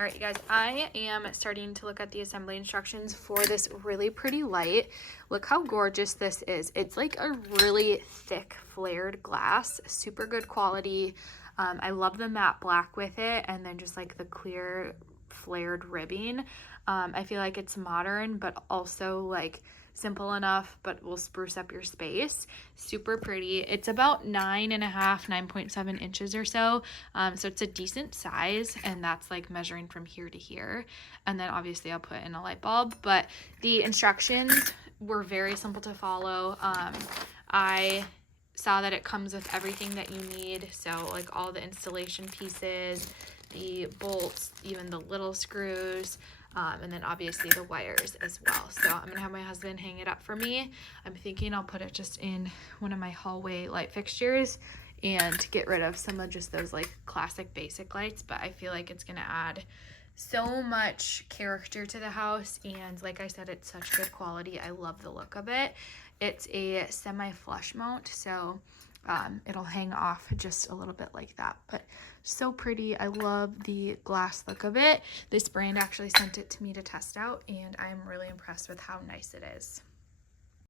All right, you guys, I am starting to look at the assembly instructions for this really pretty light. Look how gorgeous this is. It's like a really thick flared glass, super good quality. I love the matte black with it, and then just like the clear flared ribbing. I feel like it's modern, but also like simple enough, but will spruce up your space. Super pretty. It's about 9.7 inches or so. So it's a decent size, and that's like measuring from here to here. And then obviously I'll put in a light bulb, but the instructions were very simple to follow. I saw that it comes with everything that you need. So like all the installation pieces, the bolts, even the little screws, and then obviously the wires as well. So I'm gonna have my husband hang it up for me. I'm thinking I'll put it just in one of my hallway light fixtures and get rid of some of just those like classic basic lights, but I feel like it's gonna add so much character to the house, and like I said, it's such good quality. I love the look of it. It's a semi flush mount, so it'll hang off just a little bit like that, but so pretty. I love the glass look of it. This brand actually sent it to me to test out, and I'm really impressed with how nice it is.